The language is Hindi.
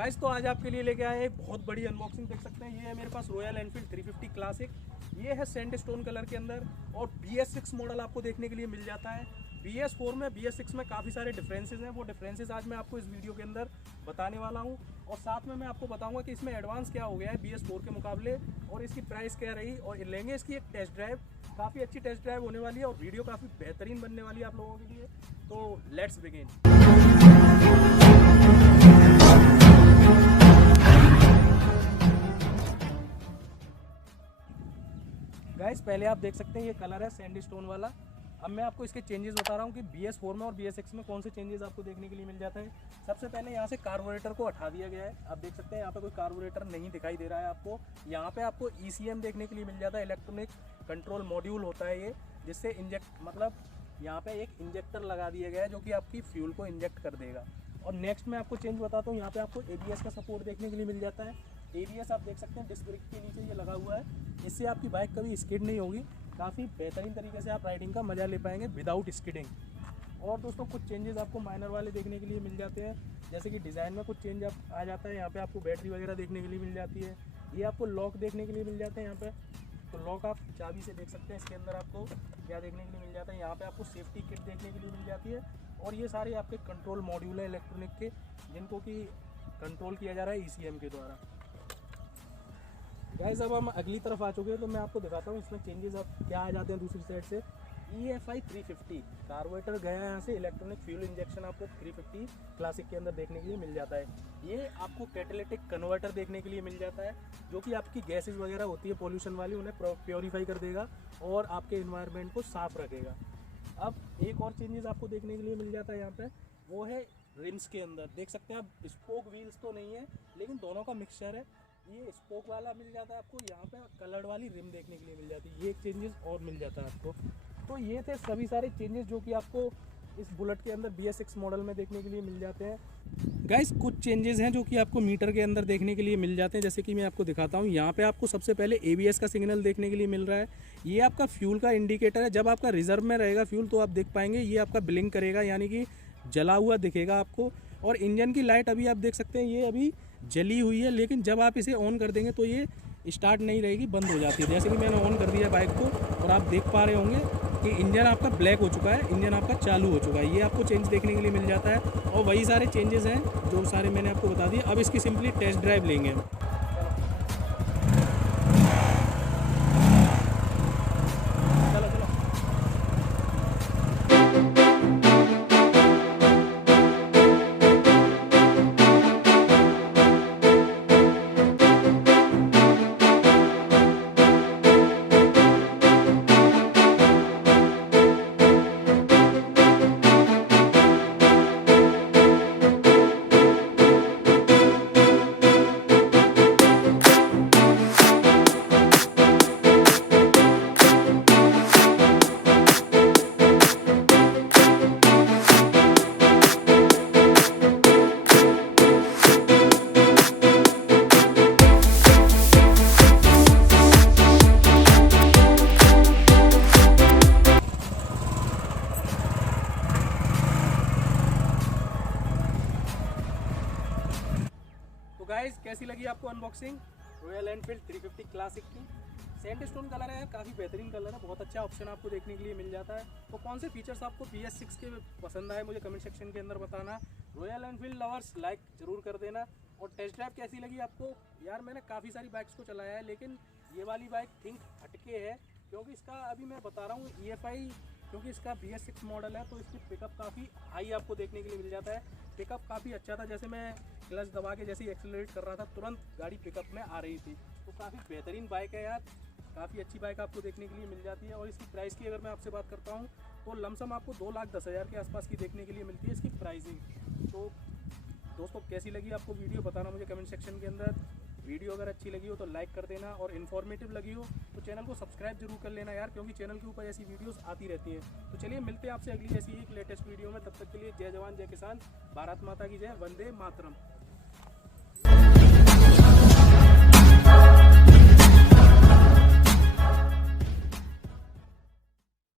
गाइस तो आज आपके लिए लेके आए एक बहुत बड़ी अनबॉक्सिंग। देख सकते हैं ये है मेरे पास रॉयल एनफील्ड 350 क्लासिक। ये है सैंडस्टोन कलर के अंदर और BS6 मॉडल आपको देखने के लिए मिल जाता है। BS4 में BS6 में काफ़ी सारे डिफरेंसेस हैं, वो डिफरेंसेस आज मैं आपको इस वीडियो के अंदर बताने वाला हूं। और साथ में मैं आपको बताऊंगा कि इसमें एडवांस क्या हो गया है BS4 के मुकाबले और इसकी प्राइस क्या रही, और लेंगे इसकी एक टेस्ट ड्राइव। काफ़ी अच्छी टेस्ट ड्राइव होने वाली है और वीडियो काफ़ी बेहतरीन बनने वाली है आप लोगों के लिए। तो लेट्स बिगिन। गाइस पहले आप देख सकते हैं ये कलर है सैंडस्टोन वाला। अब मैं आपको इसके चेंजेस बता रहा हूँ कि BS4 में और BS6 में कौन से चेंजेस आपको देखने के लिए मिल जाता है। सबसे पहले यहाँ से कार्बोरेटर को हटा दिया गया है। आप देख सकते हैं यहाँ पे कोई कार्बोरेटर नहीं दिखाई दे रहा है आपको। यहाँ पे आपको ECM देखने के लिए मिल जाता है, इलेक्ट्रॉनिक कंट्रोल मॉड्यूल होता है ये, जिससे इंजेक्ट मतलब यहाँ पे एक इंजेक्टर लगा दिया गया है जो कि आपकी फ्यूल को इंजेक्ट कर देगा। और नेक्स्ट मैं आपको चेंज बताता हूँ, यहाँ पे आपको ABS का सपोर्ट देखने के लिए मिल जाता है। ABS आप देख सकते हैं डिस्क ब्रेक के नीचे ये लगा हुआ है, इससे आपकी बाइक कभी स्किड नहीं होगी। काफ़ी बेहतरीन तरीके से आप राइडिंग का मज़ा ले पाएंगे विदाउट स्किडिंग। और दोस्तों कुछ चेंजेस आपको माइनर वाले देखने के लिए मिल जाते हैं, जैसे कि डिज़ाइन में कुछ चेंज आ जाता है। यहाँ पे आपको बैटरी वगैरह देखने के लिए मिल जाती है। ये आपको लॉक देखने के लिए मिल जाते हैं यहाँ पे, तो लॉक आप चाबी से देख सकते हैं। इसके अंदर आपको क्या देखने के लिए मिल जाता है, यहाँ पे आपको सेफ्टी किट देखने के लिए मिल जाती है। और ये सारे आपके कंट्रोल मॉड्यूल हैं इलेक्ट्रॉनिक के, जिनको कि कंट्रोल किया जा रहा है ECM के द्वारा। गाइस अब हम अगली तरफ आ चुके हैं, तो मैं आपको दिखाता हूँ इसमें चेंजेस अब क्या आ जाते हैं दूसरी साइड से। EFI 350 कार्बोरेटर गया है यहाँ से, इलेक्ट्रॉनिक फ्यूल इंजेक्शन आपको 350 क्लासिक के अंदर देखने के लिए मिल जाता है। ये आपको कैटालिटिक कन्वर्टर देखने के लिए मिल जाता है, जो कि आपकी गैसेज वगैरह होती है पॉल्यूशन वाली, उन्हें प्योरीफाई कर देगा और आपके इन्वायरमेंट को साफ रखेगा। अब एक और चेंजेस आपको देखने के लिए मिल जाता है यहाँ पे, वो है रिम्स के अंदर। देख सकते हैं आप स्पोक व्हील्स तो नहीं है, लेकिन दोनों का मिक्सचर है। ये स्पोक वाला मिल जाता है आपको, यहाँ पे कलर्ड वाली रिम देखने के लिए मिल जाती है। ये एक चेंजेस और मिल जाता है आपको। तो ये थे सभी सारे चेंजेस जो कि आपको इस बुलेट के अंदर BS6 मॉडल में देखने के लिए मिल जाते हैं। गाइस कुछ चेंजेस हैं जो कि आपको मीटर के अंदर देखने के लिए मिल जाते हैं, जैसे कि मैं आपको दिखाता हूँ। यहाँ पे आपको सबसे पहले ABS का सिग्नल देखने के लिए मिल रहा है। ये आपका फ्यूल का इंडिकेटर है। जब आपका रिजर्व में रहेगा फ्यूल तो आप देख पाएंगे ये आपका ब्लिंक करेगा, यानी कि जला हुआ दिखेगा आपको। और इंजन की लाइट अभी आप देख सकते हैं ये अभी जली हुई है, लेकिन जब आप इसे ऑन कर देंगे तो ये स्टार्ट नहीं रहेगी, बंद हो जाती है। जैसे कि मैंने ऑन कर दिया बाइक को और आप देख पा रहे होंगे कि इंजन आपका ब्लैक हो चुका है, इंजन आपका चालू हो चुका है। ये आपको चेंज देखने के लिए मिल जाता है। और वही सारे चेंजेस हैं जो सारे मैंने आपको बता दिए। अब इसकी सिंपली टेस्ट ड्राइव लेंगे। गाइस कैसी लगी आपको अनबॉक्सिंग रॉयल एनफील्ड 350 क्लासिक की? सैंडस्टोन कलर है, काफ़ी बेहतरीन कलर है, बहुत अच्छा ऑप्शन आपको देखने के लिए मिल जाता है। तो कौन से फीचर्स आपको BS6 के पसंद आए मुझे कमेंट सेक्शन के अंदर बताना। रॉयल एनफील्ड लवर्स लाइक ज़रूर कर देना। और टेस्ट ड्राइव कैसी लगी आपको? यार मैंने काफ़ी सारी बाइक्स को चलाया है, लेकिन ये वाली बाइक थिंक हटके है, क्योंकि इसका अभी मैं बता रहा हूँ EFI, क्योंकि इसका BS6 मॉडल है तो इसकी पिकअप काफ़ी हाई आपको देखने के लिए मिल जाता है। पिकअप काफ़ी अच्छा था, जैसे मैं क्लच दबा के जैसे ही एक्सेलरेट कर रहा था तुरंत गाड़ी पिकअप में आ रही थी। तो काफ़ी बेहतरीन बाइक है यार, काफ़ी अच्छी बाइक आपको देखने के लिए मिल जाती है। और इसकी प्राइस की अगर मैं आपसे बात करता हूँ तो लमसम आपको 2,10,000 के आसपास की देखने के लिए मिलती है इसकी प्राइसिंग। तो दोस्तों कैसी लगी आपको वीडियो बताना मुझे कमेंट सेक्शन के अंदर। वीडियो अगर अच्छी लगी हो तो लाइक कर देना, और इन्फॉर्मेटिव लगी हो तो चैनल को सब्सक्राइब जरूर कर लेना यार, क्योंकि चैनल के ऊपर ऐसी वीडियोस आती रहती हैं। तो चलिए मिलते हैं आपसे अगली ऐसी एक लेटेस्ट वीडियो में। तब तक के लिए जय जवान जय किसान, भारत माता की जय, वंदे मातरम।